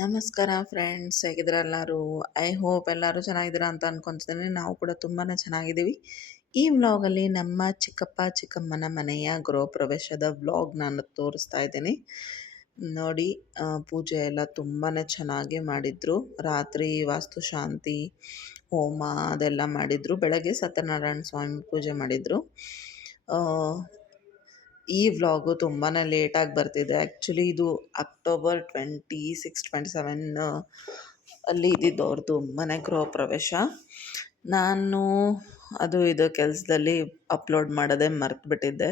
ನಮಸ್ಕಾರ ಫ್ರೆಂಡ್ಸ್, ಹೇಗಿದ್ದೀರಾ ಎಲ್ಲರೂ? ಐ ಹೋಪ್ ಎಲ್ಲರೂ ಚೆನ್ನಾಗಿದ್ದೀರಾ ಅಂತ ಅನ್ಕೊತಿದ್ದೀನಿ. ನಾವು ಕೂಡ ತುಂಬಾ ಚೆನ್ನಾಗಿದ್ದೀವಿ. ಈ ವ್ಲಾಗಲ್ಲಿ ನಮ್ಮ ಚಿಕ್ಕಪ್ಪ ಚಿಕ್ಕಮ್ಮನ ಮನೆಯ ಗೃಹ ಪ್ರವೇಶದ ವ್ಲಾಗ್ ನಾನು ತೋರಿಸ್ತಾ ಇದ್ದೀನಿ. ನೋಡಿ, ಪೂಜೆ ಎಲ್ಲ ತುಂಬಾ ಚೆನ್ನಾಗಿ ಮಾಡಿದರು. ರಾತ್ರಿ ವಾಸ್ತುಶಾಂತಿ ಹೋಮ ಅದೆಲ್ಲ ಮಾಡಿದರು. ಬೆಳಗ್ಗೆ ಸತ್ಯನಾರಾಯಣ ಸ್ವಾಮಿ ಪೂಜೆ ಮಾಡಿದರು. ಈ ವ್ಲಾಗು ತುಂಬಾ ಲೇಟಾಗಿ ಬರ್ತಿದೆ. ಆ್ಯಕ್ಚುಲಿ ಇದು ಅಕ್ಟೋಬರ್ 26, 27 ಅಲ್ಲಿ ಇದ್ದಿದ್ದು ಅವ್ರದ್ದು ಮನೆ ಗೃಹ ಪ್ರವೇಶ. ನಾನು ಇದು ಕೆಲಸದಲ್ಲಿ ಅಪ್ಲೋಡ್ ಮಾಡೋದೇ ಮರ್ತುಬಿಟ್ಟಿದ್ದೆ.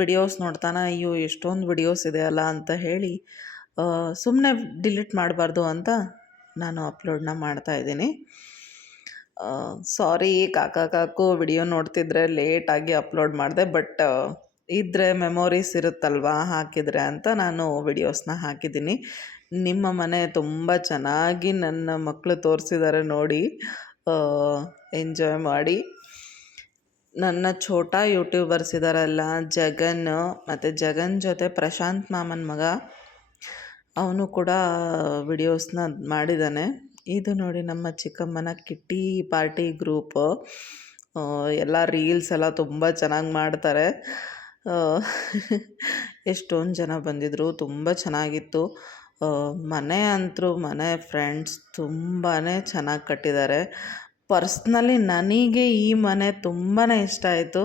ವಿಡಿಯೋಸ್ ನೋಡ್ತಾನೆ ಅಯ್ಯೋ ಎಷ್ಟೊಂದು ವಿಡಿಯೋಸ್ ಇದೆ ಅಲ್ಲ ಅಂತ ಹೇಳಿ ಸುಮ್ಮನೆ ಡಿಲೀಟ್ ಮಾಡಬಾರ್ದು ಅಂತ ನಾನು ಅಪ್ಲೋಡ್ನ ಮಾಡ್ತಾಯಿದ್ದೀನಿ. ಸಾರಿ ಕಾಕು ವಿಡಿಯೋ ನೋಡ್ತಿದ್ರೆ ಲೇಟಾಗಿ ಅಪ್ಲೋಡ್ ಮಾಡಿದೆ. ಬಟ್ ಇದ್ದರೆ ಮೆಮೊರೀಸ್ ಇರುತ್ತಲ್ವ ಹಾಕಿದರೆ ಅಂತ ನಾನು ವಿಡಿಯೋಸ್ನ ಹಾಕಿದ್ದೀನಿ. ನಿಮ್ಮ ಮನೆ ತುಂಬ ಚೆನ್ನಾಗಿ ನನ್ನ ಮಕ್ಕಳು ತೋರಿಸಿದ್ದಾರೆ ನೋಡಿ, ಎಂಜಾಯ್ ಮಾಡಿ. ನನ್ನ ಛೋಟಾ ಯೂಟ್ಯೂಬರ್ಸ್ ಇದ್ದಾರಲ್ಲ, ಜಗನ್ ಮತ್ತು ಜಗನ್ ಜೊತೆ ಪ್ರಶಾಂತ್ ಮಾಮನ ಮಗ, ಅವನು ಕೂಡ ವಿಡಿಯೋಸ್ನ ಮಾಡಿದ್ದಾನೆ. ಇದು ನೋಡಿ ನಮ್ಮ ಚಿಕ್ಕಮ್ಮನ ಕಿಟ್ಟಿ ಪಾರ್ಟಿ ಗ್ರೂಪು. ಎಲ್ಲ ರೀಲ್ಸ್ ಎಲ್ಲ ತುಂಬ ಚೆನ್ನಾಗಿ ಮಾಡ್ತಾರೆ. ಎಷ್ಟೊಂದು ಜನ ಬಂದಿದ್ದರು, ತುಂಬ ಚೆನ್ನಾಗಿತ್ತು. ಮನೆ ಫ್ರೆಂಡ್ಸ್ ತುಂಬಾ ಚೆನ್ನಾಗಿ ಕಟ್ಟಿದ್ದಾರೆ. ಪರ್ಸ್ನಲಿ ನನಗೆ ಈ ಮನೆ ತುಂಬಾ ಇಷ್ಟ ಆಯಿತು.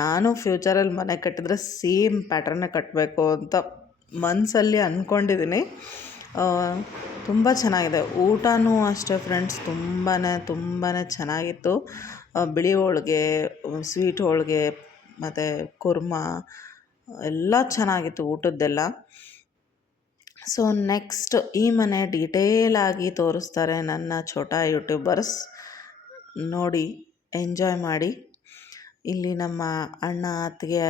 ನಾನು ಫ್ಯೂಚರಲ್ಲಿ ಮನೆ ಕಟ್ಟಿದರೆ ಸೇಮ್ ಪ್ಯಾಟ್ರನ್ನೇ ಕಟ್ಟಬೇಕು ಅಂತ ಮನಸ್ಸಲ್ಲಿ ಅಂದ್ಕೊಂಡಿದ್ದೀನಿ. ತುಂಬ ಚೆನ್ನಾಗಿದೆ. ಊಟನೂ ಅಷ್ಟೇ ಫ್ರೆಂಡ್ಸ್, ತುಂಬಾ ಚೆನ್ನಾಗಿತ್ತು. ಬಿಳಿ ಹೋಳಿಗೆ, ಸ್ವೀಟ್ ಹೋಳಿಗೆ ಮತ್ತು ಕುರ್ಮಾ ಎಲ್ಲ ಚೆನ್ನಾಗಿತ್ತು ಊಟದ್ದೆಲ್ಲ. ಸೊ ನೆಕ್ಸ್ಟ್ ಈ ಮನೆ ಡೀಟೇಲಾಗಿ ತೋರಿಸ್ತಾರೆ ನನ್ನ ಛೋಟಾ ಯೂಟ್ಯೂಬರ್ಸ್. ನೋಡಿ, ಎಂಜಾಯ್ ಮಾಡಿ. ಇಲ್ಲಿ ನಮ್ಮ ಅಣ್ಣ ಅತ್ತಿಗೆ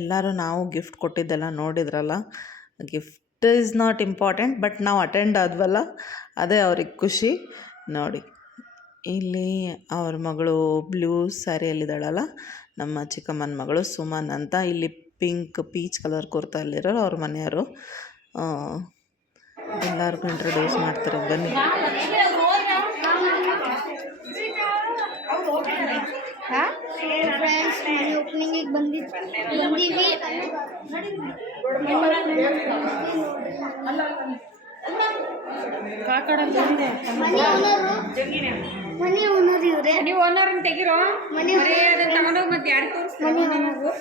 ಎಲ್ಲರೂ ನಾವು ಗಿಫ್ಟ್ ಕೊಟ್ಟಿದ್ದೆಲ್ಲ ನೋಡಿದ್ರಲ್ಲ. Gift is not important, but ನಾವು ಅಟೆಂಡ್ ಆದ್ವಲ್ಲ ಅದೇ ಅವ್ರಿಗೆ ಖುಷಿ. ನೋಡಿ, ಇಲ್ಲಿ ಅವ್ರ ಮಗಳು ಬ್ಲೂ ಸ್ಯಾರಿಯಲ್ಲಿದ್ದಾಳಲ್ಲ, ನಮ್ಮ ಚಿಕ್ಕಮ್ಮನ ಮಗಳು ಸುಮನ್ ಅಂತ. ಇಲ್ಲಿ ಪೀಚ್ ಕಲರ್ ಕುರ್ತಲ್ಲಿರೋರು ಅವ್ರ ಮನೆಯವರು. ಎಲ್ಲರಿಗೂ ಇಂಟ್ರೊಡ್ಯೂಸ್ ಮಾಡ್ತಾರೆ, ಬನ್ನಿ. ಓಪನಿಂಗಿಗೆ ಬಂದಿದ್ದೀವಿ. ಮನಿ ಓನರ್ ಇವ್ರೆ. ನೀವು ಓನರ್ ತೆಗಿರೋ ಮನಿ ತಗೊಂಡೋಗಿ ಮತ್ತೆ ಯಾರು ಮನಿ ಓನರು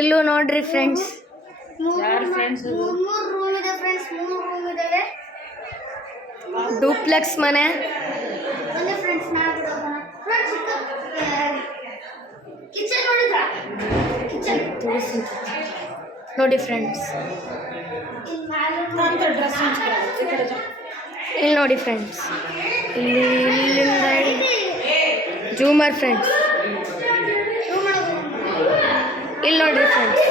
ಇಲ್ಲೂ ನೋಡ್ರಿ ಫ್ರೆಂಡ್ಸ್, ಮೂರು ರೂಮ್ ಇದೆ ಫ್ರೆಂಡ್ಸ್. 3 ರೂಮ್ ಇದಾವೆ. ಡೂಪ್ಲೆಕ್ಸ್ ಮನೆ ಫ್ರೆಂಡ್ಸ್. ಕಿಚನ್ ನೋಡಿದ್ರಾ? ಕಿಚನ್ ನೋಡಿ ಫ್ರೆಂಡ್ಸ್. ಇಲ್ಲಿ ನೋಡಿ ಫ್ರೆಂಡ್ಸ್, ಇಲ್ಲಿಂದ ಜೂಮರ್ ಫ್ರೆಂಡ್ಸ್. ಇಲ್ಲಿ ನೋಡ್ರಿ ಫ್ರೆಂಡ್ಸ್,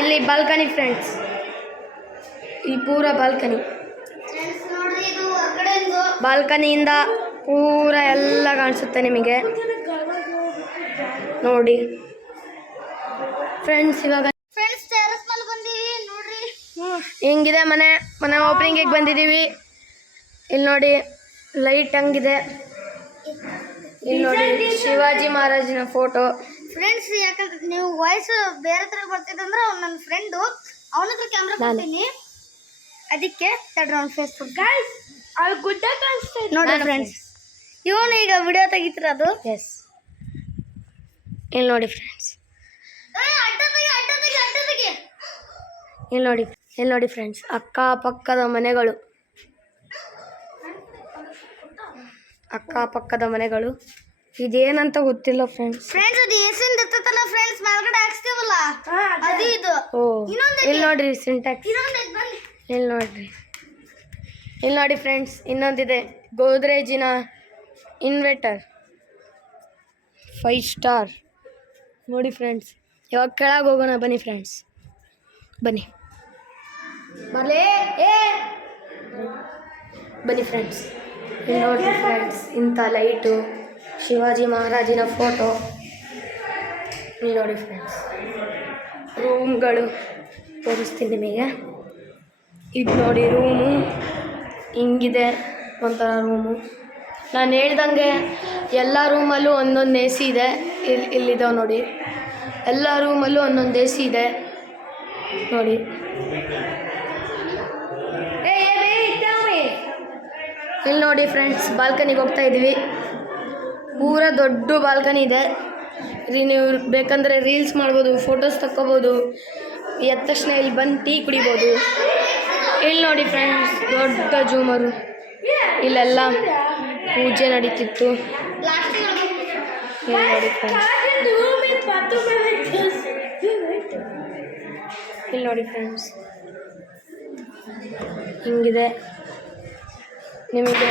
ಇಲ್ಲಿ ಬಾಲ್ಕನಿ ಫ್ರೆಂಡ್ಸ್. ಈ ಪೂರ ಬಾಲ್ಕನಿಯಿಂದ ಪೂರ ಎಲ್ಲ ಕಾಣಿಸುತ್ತೆ ನಿಮಗೆ ನೋಡಿ ಫ್ರೆಂಡ್ಸ್. ಇವಾಗ ಟೆರೆಸ್ ಮೇಲೆ ಬಂದೀವಿ ನೋಡ್ರಿ. ಹೆಂಗಿದೆ ಮನೆ ಓಪನಿಂಗಿಗೆ ಬಂದಿದ್ದೀವಿ. ಇಲ್ಲಿ ನೋಡಿ ಲೈಟ್ ಹಂಗಿದೆ. ಇಲ್ಲಿ ನೋಡಿ ಶಿವಾಜಿ ಮಹಾರಾಜನ ಫೋಟೋ ಫ್ರೆಂಡ್ಸ್. ಯಾಕಂದ್ರೆ ನೀವು ವಾಯ್ಸ್ ಬೇರೆ ಥರ ಬರ್ತಿದ್ದಂದ್ರೆ ಅವ್ನು ನನ್ನ ಫ್ರೆಂಡು, ಅವನ ಹತ್ರ ಕ್ಯಾಮ್ರಾ ಕೊಡ್ತೀನಿ, ಅದಕ್ಕೆ ತಡ್ರಿ ಅವ್ನ ಫೇಸ್ಬುಕ್ ಗೈಸ್ ಅವ್ರು ಗುಡ್ಡ ಕಾಣಿಸ್ತಾ ನೋಡಿ ಫ್ರೆಂಡ್ಸ್. ಇವನು ಈಗ ವಿಡಿಯೋ ತೆಗಿತಿರೋದು. ಎಸ್, ಇಲ್ಲಿ ನೋಡಿ ಫ್ರೆಂಡ್ಸ್, ಇಲ್ಲಿ ನೋಡಿ ಫ್ರೆಂಡ್ಸ್, ಅಕ್ಕಪಕ್ಕದ ಮನೆಗಳು. ಇದೇನಂತ ಗೊತ್ತಿಲ್ಲ ಫ್ರೆಂಡ್ಸ್. ಅದು ಏಸಿಂದ ಇರ್ತೈತಲ್ಲ ಫ್ರೆಂಡ್ಸ್, ಮೇಲ್ಗಡೆ ಹಾಕ್ಸ್ತೀವಲ್ಲ ಅದು ಇದು. ಇಲ್ಲಿ ನೋಡ್ರಿ ಸಿಂಟ್ಯಾಕ್ಸ್. ಇಲ್ಲಿ ನೋಡಿ ಫ್ರೆಂಡ್ಸ್, ಇನ್ನೊಂದಿದೆ ಗೋದ್ರೇಜಿನ ಇನ್ವೆರ್ಟರ್ 5 ಸ್ಟಾರ್ ನೋಡಿ ಫ್ರೆಂಡ್ಸ್. ಇವಾಗ ಕೆಳಗೆ ಹೋಗೋಣ ಬನ್ನಿ ಫ್ರೆಂಡ್ಸ್, ಬನ್ನಿ ಫ್ರೆಂಡ್ಸ್. ಇಲ್ಲಿ ನೋಡಿ ಫ್ರೆಂಡ್ಸ್, ಇಂಥ ಲೈಟು, ಶಿವಾಜಿ ಮಹಾರಾಜನ ಫೋಟೋ ಇಲ್ಲಿ ನೋಡಿ ಫ್ರೆಂಡ್ಸ್, ರೂಮ್ಗಳು ತೋರಿಸ್ತೀನಿ ನಿಮಗೆ. ಇದು ನೋಡಿ ರೂಮು ಹಿಂಗಿದೆ, ಒಂಥರ ರೂಮು. ನಾನು ಹೇಳ್ದಂಗೆ ಎಲ್ಲ ರೂಮಲ್ಲೂ ಒಂದೊಂದು ಎ ಸಿ ಇದೆ. ಇಲ್ಲಿದ್ದಾವೆ ನೋಡಿ, ಎಲ್ಲ ರೂಮಲ್ಲೂ ಒಂದೊಂದು ಎ ಸಿ ಇದೆ ನೋಡಿ. ಇಲ್ಲಿ ನೋಡಿ ಫ್ರೆಂಡ್ಸ್, ಬಾಲ್ಕನಿಗೆ ಹೋಗ್ತಾ ಇದ್ದೀವಿ. ಪೂರ ದೊಡ್ಡ ಬಾಲ್ಕನಿ ಇದೆ. ನೀವು ಬೇಕಂದರೆ ರೀಲ್ಸ್ ಮಾಡ್ಬೋದು, ಫೋಟೋಸ್ ತಕ್ಕೋಬೋದು. ಎದ್ದ ತಕ್ಷಣ ಇಲ್ಲಿ ಬಂದು ಟೀ ಕುಡಿಬೋದು. ಇಲ್ಲಿ ನೋಡಿ ಫ್ರೆಂಡ್ಸ್, ದೊಡ್ಡ ಜೂಮರು. ಇಲ್ಲೆಲ್ಲ ಪೂಜೆ ನಡೀತಿತ್ತು. ಇಲ್ಲಿ ನೋಡಿ ಫ್ರೆಂಡ್ಸ್, ಇಲ್ಲಿ ನೋಡಿ ಫ್ರೆಂಡ್ಸ್, ಹಿಂಗಿದೆ. ನಿಮಗೆ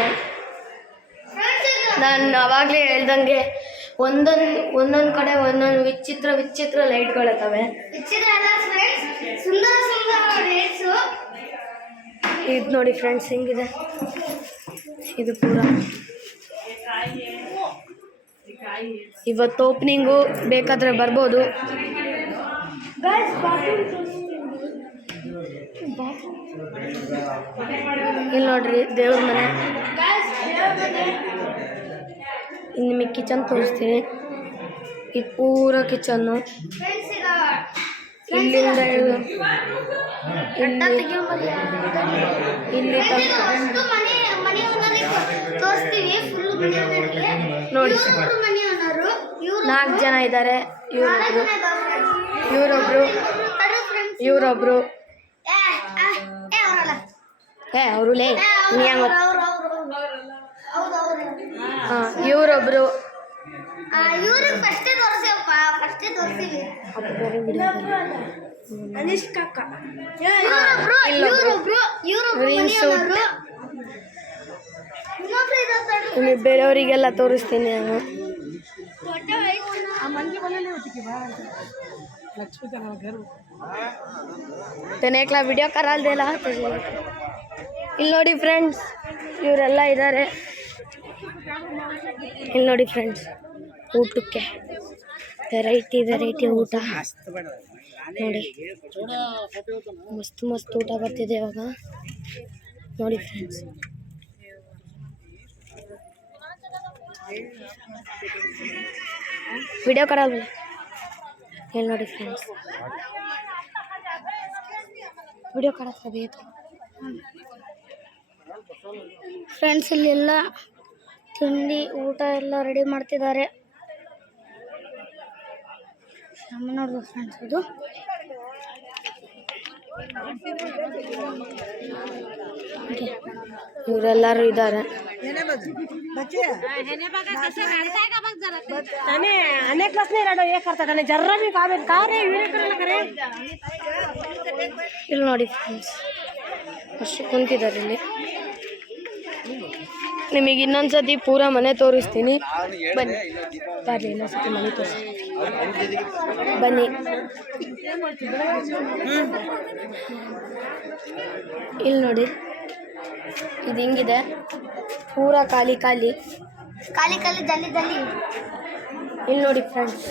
ನಾನು ಆವಾಗಲೇ ಹೇಳ್ದಂಗೆ ಒಂದೊಂದು ಕಡೆ ಒಂದೊಂದು ವಿಚಿತ್ರ ಲೈಟ್ಗಳಿರ್ತವೆ. ಇದು ನೋಡಿ ಫ್ರೆಂಡ್ಸ್, ಹಿಂಗಿದೆ. ಇದು ಪೂರ ಇವತ್ತು ಓಪನಿಂಗು, ಬೇಕಾದರೆ ಬರ್ಬೋದು. ಇಲ್ಲಿ ನೋಡ್ರಿ ದೇವ್ರ ಮನೆ. ಇನ್ನು ನಿಮಗೆ ಕಿಚನ್ ತೋರಿಸ್ತೀನಿ. ಇದು ಪೂರ ಕಿಚನ್ನು. ಇಲ್ಲಿಂದ ಇಲ್ಲಿ ನೋಡಿ 4 ಜನ ಇದ್ದಾರೆ. ಇವರೊಬ್ರು ಅವರು ಲೇ ಇವರೊಬ್ರು ಬೇರೆಯವರಿಗೆಲ್ಲ ತೋರಿಸ್ತೀನಿ ನಾನು. ತನೇಕ್ಲಾ ವಿಡಿಯೋ ಕರಾಲ್ದೆಲ್ಲ. ಇಲ್ಲಿ ನೋಡಿ ಫ್ರೆಂಡ್ಸ್, ಇವರೆಲ್ಲ ಇದ್ದಾರೆ. ಇಲ್ಲಿ ನೋಡಿ ಫ್ರೆಂಡ್ಸ್, ಊಟಕ್ಕೆ ವೆರೈಟಿ ಊಟ ನೋಡಿ. ಮಸ್ತ್ ಊಟ ಬರ್ತಿದೆ ಇವಾಗ ನೋಡಿ ಫ್ರೆಂಡ್ಸ್. ವಿಡಿಯೋ ಕರಲ್ವ? ಇಲ್ಲಿ ನೋಡಿ ಫ್ರೆಂಡ್ಸ್, ವಿಡಿಯೋ ಕರಬೇಕು ಫ್ರೆಂಡ್ಸ್. ಇಲ್ಲೆಲ್ಲ ತಿಂಡಿ ಊಟ ಎಲ್ಲ ರೆಡಿ ಮಾಡ್ತಿದ್ದಾರೆ. ನೋಡ್ಬೋದು ಫ್ರೆಂಡ್ಸ್, ಇದು ಇವರೆಲ್ಲರೂ ಇದ್ದಾರೆ. ಇಲ್ಲಿ ನೋಡಿ ಫ್ರೆಂಡ್ಸ್, ಅಷ್ಟು ಕುಂತಿದ್ದಾರೆ ಇಲ್ಲಿ. ನಿಮಗೆ ಇನ್ನೊಂದ್ಸತಿ ಪೂರ ಮನೆ ತೋರಿಸ್ತೀನಿ, ಬನ್ನಿ. ಬರ್ರಿ, ಇನ್ನೊಂದ್ಸತಿ ಮನೆ ತೋರಿಸ್ತೀನಿ, ಬನ್ನಿ. ಇಲ್ಲಿ ನೋಡಿ, ಇದು ಹಿಂಗಿದೆ, ಪೂರ ಖಾಲಿ ಜಲ್ಲಿ. ಇಲ್ಲಿ ನೋಡಿ ಫ್ರೆಂಡ್ಸ್,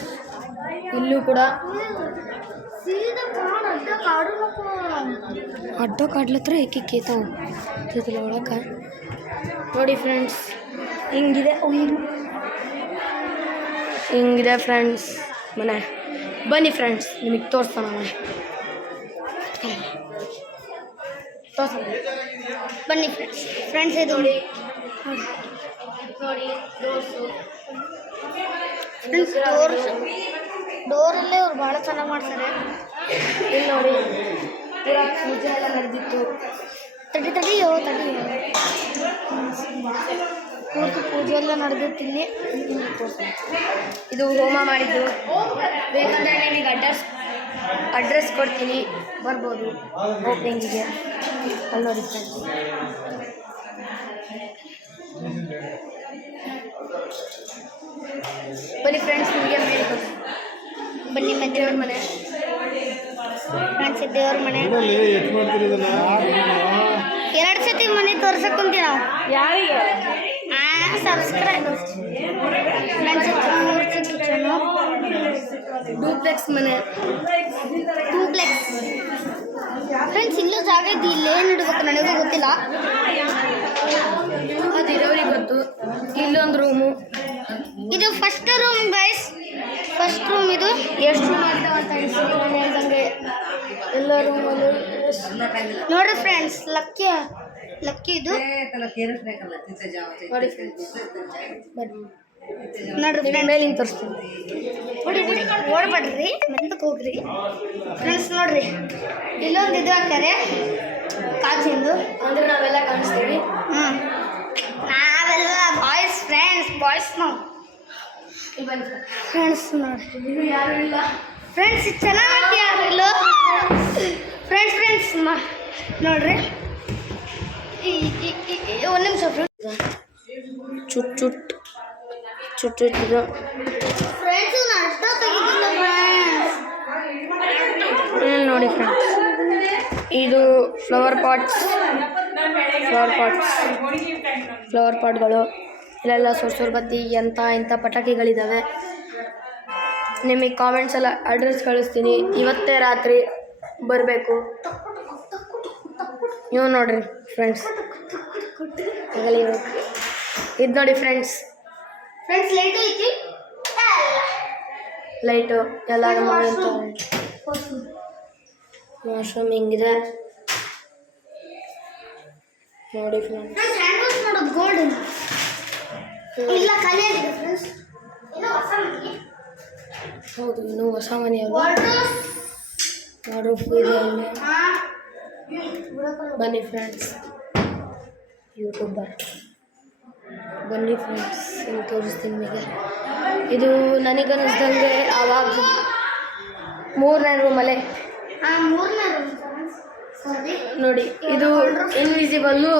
ಇಲ್ಲೂ ಕೂಡ ಅಡ್ಡ ಕಾಡ್ಲತ್ರ ಏಕೆ ಕೇತಾವ ಒಳಗೆ ನೋಡಿ ಫ್ರೆಂಡ್ಸ್. ಹಿಂಗಿದೆ ಫ್ರೆಂಡ್ಸ್ ಮನೆ. ಬನ್ನಿ ಫ್ರೆಂಡ್ಸ್, ನಿಮಗೆ ತೋರಿಸ್ತಾನ ಮನೆ. ಬನ್ನಿ ಫ್ರೆಂಡ್ಸ್, ಇದು ನೋಡಿ ಡೋರಲ್ಲೇ ಅವ್ರು ಭಾಳ ಚೆನ್ನಾಗಿ ಮಾಡ್ತಾರೆ. ಇಲ್ಲಿ ನೋಡಿ, ಪೂಜೆ ಎಲ್ಲ ನಡೆದಿತ್ತು. ತಡಿ ಪೂರ್ತಿ ಪೂಜೆ ಎಲ್ಲ ನಡೆದಿತ್ತು ಇಲ್ಲಿ. ಇದು ಹೋಮ ಮಾಡಿದ್ದು. ಬೇಕಂದರೆ ನಿಮಗೆ ಅಡ್ರೆಸ್ ಕೊಡ್ತೀನಿ, ಬರ್ಬೋದು ಓಪನಿಂಗಿಗೆ. ಅಲ್ಲಿ ನೋಡಿ ಫ್ರೆಂಡ್ಸ್, ಬನ್ನಿ ಫ್ರೆಂಡ್ಸ್, ನಿಮಗೆ ಮೇಲೆ ಬನ್ನಿ. ದೇವ್ರ ಮನೆ ಫ್ರೆಂಡ್ಸ್, ದೇವ್ರ ಮನೆ. 2 ಸತಿ ಮನೆ ತೋರ್ಸಕ್ ಕುಂತೀವಿ ನಾವು. ಯಾರಿಗೆ? Subscribe friends. 3 ಸತಿ ಕಿಚನು. ಡೂಪ್ಲೆಕ್ಸ್ ಮನೆ. ಡೂಪ್ಲೆಕ್ಸ್ ಫ್ರೆಂಡ್ಸ್, ಇಲ್ಲೂ ಜಾಗ ಇದೆ. ಇಲ್ಲೇನು ಇಡಬೇಕು ನನಗೂ ಗೊತ್ತಿಲ್ಲ. ಅದು ಇರೋರಿಗೆ ಗೊತ್ತು. ಇಲ್ಲೊಂದು ರೂಮು. ಇದು first room guys, first room. ಇದು ಎಷ್ಟು ರೂಮ್ ಆಗ್ತಾವ ಅಂತ ಅನಿಸ್ತೀನಿ ನಾನು ಹೇಳ್ದಂಗೆ. ಎಲ್ಲ ರೂಮಲ್ಲೂ ನೋಡ್ರಿ ಫ್ರೆಂಡ್ಸ್, ಲಕ್ಕಿ ಇದು ನೋಡಿ ಫ್ರೆಂಡ್ಸ್. ನೋಡ್ರಿ ಬನ್ನಿ ಮೇಲಿಂದ ತೋರಿಸ್ತೀನಿ. ಬಿಡಿ ಓಡ್ಬೇಡ್ರಿ, ಮೆಲ್ಲಕ್ಕೆ ಹೋಗ್ರಿ ಫ್ರೆಂಡ್ಸ್. ನೋಡ್ರಿ ಇಲ್ಲೊಂದು ಇದು ಹಾಕ್ತಾರೆ ಕಾಜಿಂದು. ಅಂದ್ರೆ ನಾವೆಲ್ಲ ಕಾಣಿಸ್ತೀವಿ. ನಾವೆಲ್ಲ ಬಾಯ್ಸ್ ನಾವು ಫ್ರೆಂಡ್ಸ್. ನೋಡ್ರಿ ಇದು ಯಾರು ಇಲ್ಲ ಫ್ರೆಂಡ್ಸ್, ಇದು ಚೆನ್ನಾಗಿ ಯಾರು ಇಲ್ಲ ಫ್ರೆಂಡ್ಸ್. ನೋಡ್ರಿ ಒಂದು ನಿಮಿಷ ಚುಟ್ಟು ಇದು ಫ್ರೆಂಡ್ಸ್. ಅರ್ಥ ತೆಗಿದಿಲ್ಲ ಫ್ರೆಂಡ್ಸ್. ನೋಡಿ ಫ್ರೆಂಡ್ಸ್, ಇದು ಫ್ಲವರ್ ಪಾಟ್ಗಳು. ಇಲ್ಲೆಲ್ಲ ಸುರ್ಸುರ್ ಬತ್ತಿ ಎಂಥ ಪಟಾಕಿಗಳಿದ್ದಾವೆ. ನಿಮಗೆ ಕಾಮೆಂಟ್ಸ್ ಎಲ್ಲ ಅಡ್ರೆಸ್ ಕಳಿಸ್ತೀನಿ. ಇವತ್ತೇ ರಾತ್ರಿ ಬರಬೇಕು. ನೀವು ನೋಡ್ರಿ ಫ್ರೆಂಡ್ಸ್, ಇದು ನೋಡಿ ಫ್ರೆಂಡ್ಸ್, ಲೈಟ್ ಐತಿ, ಲೈಟು ಎಲ್ಲ ವಾಶ್ರೂಮ್ ಹಿಂಗಿದೆ ನೋಡಿ ಫ್ರೆಂಡ್ಸ್. ಹ್ಯಾಂಡ್ ಮಾಡೋದು ಗೋಲ್ಡ್ ಇಲ್ಲ, ಖಾಲಿ ಆಗಿದೆ ಫ್ರೆಂಡ್ಸ್. ಹೌದು, ಇನ್ನೂ ಹೊಸ ಮನೆಯಲ್ಲ. ವಾರ್ಡ್ರೋಬ್ ಇದೆ ಅಲ್ಲಿ. ಬನ್ನಿ ಫ್ರೆಂಡ್ಸ್, ಯೂಟ್ಯೂಬರ್ ಬನ್ನಿ ಫ್ರೆಂಡ್ಸ್, ಹಿಂಗೆ ತೋರಿಸ್ತೀನಿ ನಿಮಗೆ. ಇದು ನನಗನ್ನಿಸ್ದಂಗೆ ಆವಾಗ 3ನೇ ರೂಮಲ್ಲೇ ನೋಡಿ. ಇದು ಇನ್ವಿಸಿಬಲ್ಲು,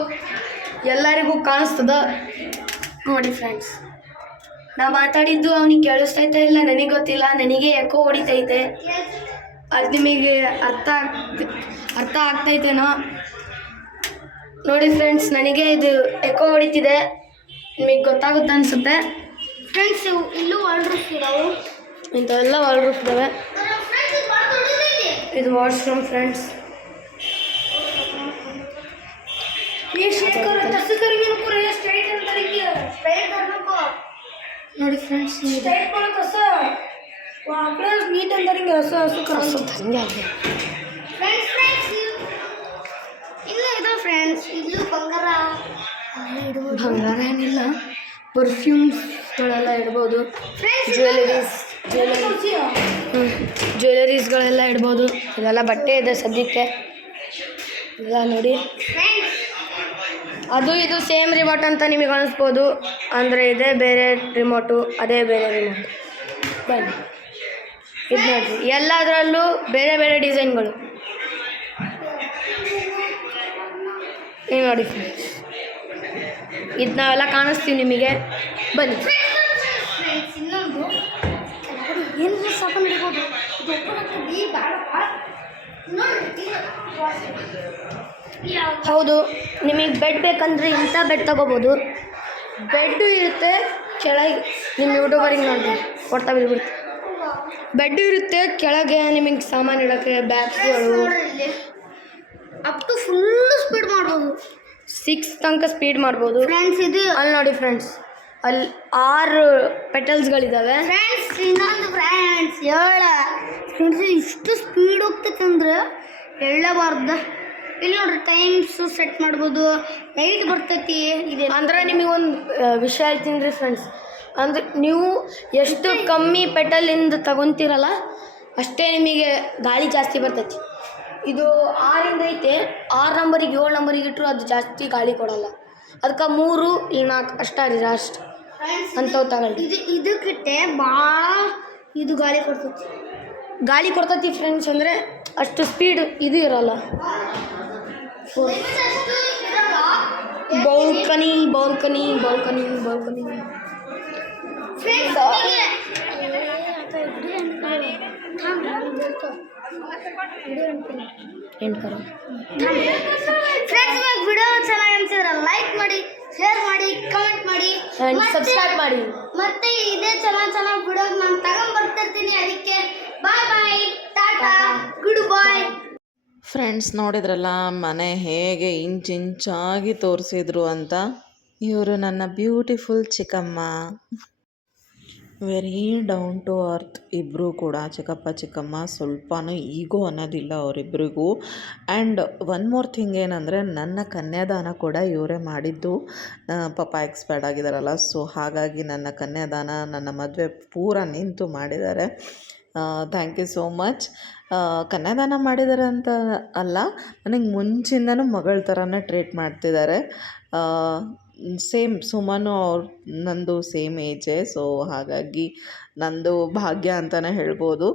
ಎಲ್ಲರಿಗೂ ಕಾಣಿಸ್ತದ ನೋಡಿ ಫ್ರೆಂಡ್ಸ್. ನಾ ಮಾತಾಡಿದ್ದು ಅವನಿಗೆ ಕೇಳಿಸ್ತೈತೆ ಇಲ್ಲ ನನಗೆ ಗೊತ್ತಿಲ್ಲ. ನನಗೆ ಎಕೋ ಹೊಡಿತೈತೆ. ಅದು ನಿಮಗೆ ಅರ್ಥ ಆಗ್ತೈತೇನೋ ನೋಡಿ ಫ್ರೆಂಡ್ಸ್. ನನಗೆ ಇದು ಎಕೋ ಹೊಡಿತಿದೆ, ನಿಮಗೆ ಗೊತ್ತಾಗುತ್ತೆ ಅನಿಸುತ್ತೆ ಫ್ರೆಂಡ್ಸ್. ಇಲ್ಲೂ ವಾಲ್ರೂಫ್ ಇದಾವೆ, ಇಂಥವೆಲ್ಲ ವಾಲ್ರೂಫ್ ಇದ್ದಾವೆ. ಇದು ವಾಶ್ರೂಮ್ ಫ್ರೆಂಡ್ಸ್. ನೋಡಿ ಫ್ರೆಂಡ್ಸ್, ನೀಟ್ ಅಂದರಿಂಗೆ ಫ್ರೆಂಡ್ಸ್. ಇಲ್ಲೂ ಬಂಗಾರ ಏನಿಲ್ಲ, ಪರ್ಫ್ಯೂಮ್ಸ್ಗಳೆಲ್ಲ ಇಡ್ಬೋದು. ಜ್ಯುವೆಲರೀಸ್ಗಳೆಲ್ಲ ಇಡ್ಬೋದು. ಇದೆಲ್ಲ ಬಟ್ಟೆ ಇದೆ ಸದ್ಯಕ್ಕೆ. ಇಲ್ಲ ನೋಡಿ, ಅದು ಇದು ಸೇಮ್ ರಿಮೋಟ್ ಅಂತ ನಿಮಗೆ ಅನಿಸ್ಬೋದು. ಅಂದರೆ ಇದೇ ಬೇರೆ ರಿಮೋಟು, ಅದೇ ಬೇರೆ ರಿಮೋಟ್. ಬನ್ನಿ, ಇದು ನೋಡಿರಿ, ಎಲ್ಲದರಲ್ಲೂ ಬೇರೆ ಬೇರೆ ಡಿಸೈನ್ಗಳು. ನೀವು ನೋಡಿ ಫ್ರೆಂಡ್ಸ್, ಇದು ನಾವೆಲ್ಲ ಕಾಣಿಸ್ತೀವಿ ನಿಮಗೆ. ಬನ್ನಿ. ಇನ್ನೊಂದು ಏನು ಸಾಕು ಇಡ್ಬೋದು. ಹೌದು, ನಿಮಗೆ ಬೆಡ್ ಬೇಕಂದ್ರೆ ಇಂಥ ಬೆಡ್ ತಗೋಬೋದು. ಬೆಡ್ಡು ಇರುತ್ತೆ ಕೆಳಗೆ. ನಿಮ್ಮ ಯೂಟ್ಯೂಬರಿಗೆ ನೋಡಿ ಕೊಡ್ತಾ ಬಿಡ್ಬಿಡ್ತು. ಬೆಡ್ಡು ಇರುತ್ತೆ ಕೆಳಗೆ, ನಿಮಗೆ ಸಾಮಾನು ಇಡೋಕ್ಕೆ ಬ್ಯಾಗ್ಸ್ಗಳು. ಅಪ್ ಟು ಫುಲ್ಲು ಸ್ಪೀಡ್ ಮಾಡ್ಬೋದು, 6 ತನಕ ಸ್ಪೀಡ್ ಮಾಡ್ಬೋದು ಫ್ರೆಂಡ್ಸ್. ಇದು ಅಲ್ಲಿ ನೋಡಿ ಫ್ರೆಂಡ್ಸ್, ಅಲ್ಲಿ 6 ಪೆಟಲ್ಸ್ಗಳಿದ್ದಾವೆ ಫ್ರೆಂಡ್ಸ್. ಇನ್ನೊಂದು ಫ್ರೆಂಡ್ಸ್ ಇಷ್ಟು ಸ್ಪೀಡ್ ಹೋಗ್ತೈತೆ ಅಂದರೆ ಹೇಳಬಾರ್ದು. ಇಲ್ಲಿ ನೋಡ್ರಿ, ಟೈಮ್ಸು ಸೆಟ್ ಮಾಡ್ಬೋದು, ಲೈಟ್ ಬರ್ತೈತಿ. ಇದೆ ಅಂದ್ರೆ ನಿಮಗೊಂದು ವಿಷಯ ಹೇಳ್ತೀನಿ ರೀ ಫ್ರೆಂಡ್ಸ್. ಅಂದ್ರೆ ನೀವು ಎಷ್ಟು ಕಮ್ಮಿ ಪೆಟಲಿಂದ ತಗೊತೀರಲ್ಲ ಅಷ್ಟೇ ನಿಮಗೆ ಗಾಳಿ ಜಾಸ್ತಿ ಬರ್ತೈತಿ. ಇದು 6 ಐತೆ, 6 ನಂಬರಿಗೆ 7 ನಂಬರಿಗೆ ಇಟ್ಟರು ಅದು ಜಾಸ್ತಿ ಗಾಳಿ ಕೊಡಲ್ಲ. ಅದಕ್ಕೆ 3 ಇಲ್ಲ 4 ಅಷ್ಟೇ ರೀ ಅಷ್ಟು ಅಂಥವು ತಗೊಳ್ಳಿ. ಇದಕ್ಕಿಟ್ಟೆ ಭಾಳ ಇದು ಗಾಳಿ ಕೊಡ್ತೈತಿ ಫ್ರೆಂಡ್ಸ್. ಅಂದರೆ ಅಷ್ಟು ಸ್ಪೀಡ್ ಇದು ಇರಲ್ಲ. ಬಾಲ್ಕನಿ ಫ್ರೆಂಡ್ಸ್, ವಿಡಿಯೋ ಚೆನ್ನಾಗಿ ಅನ್ಸಿದ್ರೆ ಲೈಕ್ ಮಾಡಿ, ಶೇರ್ ಮಾಡಿ, ಕಮೆಂಟ್ ಮಾಡಿ, ಸಬ್ಸ್ಕ್ರೈಬ್ ಮಾಡಿ. ಮತ್ತೆ ಇದೇ ಚೆನ್ನಾಗಿ ವಿಡಿಯೋ ನಾನು ತಗೊಂಡ್ಬರ್ತಿರ್ತೀನಿ. ಅದಕ್ಕೆ ಫ್ರೆಂಡ್ಸ್ ನೋಡಿದ್ರಲ್ಲ ಮನೆ ಹೇಗೆ ಇಂಚಾಗಿ ತೋರಿಸಿದ್ರು ಅಂತ. ಇವರು ನನ್ನ ಬ್ಯೂಟಿಫುಲ್ ಚಿಕ್ಕಮ್ಮ. ವೆರಿ ಡೌನ್ ಟು ಅರ್ತ್ ಇಬ್ಬರು ಕೂಡ, ಚಿಕ್ಕಪ್ಪ ಚಿಕ್ಕಮ್ಮ. ಸ್ವಲ್ಪನೂ ಈಗೋ ಅನ್ನೋದಿಲ್ಲ ಅವರಿಬ್ಬರಿಗೂ. ಆ್ಯಂಡ್ ಒನ್ ಮೋರ್ ಥಿಂಗ್ ಏನಂದರೆ, ನನ್ನ ಕನ್ಯಾದಾನ ಕೂಡ ಇವರೇ ಮಾಡಿದ್ದು. ಪಾಪ ಎಕ್ಸ್ಪೈರ್ಡ್ ಆಗಿದ್ದಾರಲ್ಲ, ಸೊ ಹಾಗಾಗಿ ನನ್ನ ಕನ್ಯಾದಾನ, ನನ್ನ ಮದುವೆ ಪೂರ ನಿಂತು ಮಾಡಿದ್ದಾರೆ. Thank you so much. ಕನ್ಯಾದಾನ ಮಾಡಿದ್ದಾರೆ ಅಂತ ಅಲ್ಲ, ನನಗೆ ಮುಂಚಿಂದನೂ ಮಗಳ ಥರನೇ ಟ್ರೀಟ್ ಮಾಡ್ತಿದ್ದಾರೆ. ಸೇಮ್ ಸುಮನು ನಂದು ಸೇಮ್ ಏಜೇ, ಸೊ ಹಾಗಾಗಿ ನಂದು ಭಾಗ್ಯ ಅಂತಲೇ ಹೇಳ್ಬೋದು.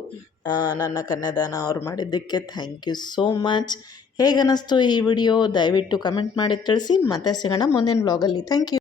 ನನ್ನ ಕನ್ಯಾದಾನ ಅವ್ರು ಮಾಡಿದ್ದಕ್ಕೆ ಥ್ಯಾಂಕ್ ಯು ಸೋ ಮಚ್. ಹೇಗೆ ಅನ್ನಿಸ್ತು ಈ ವಿಡಿಯೋ ದಯವಿಟ್ಟು ಕಮೆಂಟ್ ಮಾಡಿ ತಿಳಿಸಿ. ಮತ್ತೆ ಸಿಗೋಣ ಮುಂದಿನ ವ್ಲಾಗಲ್ಲಿ. Thank you.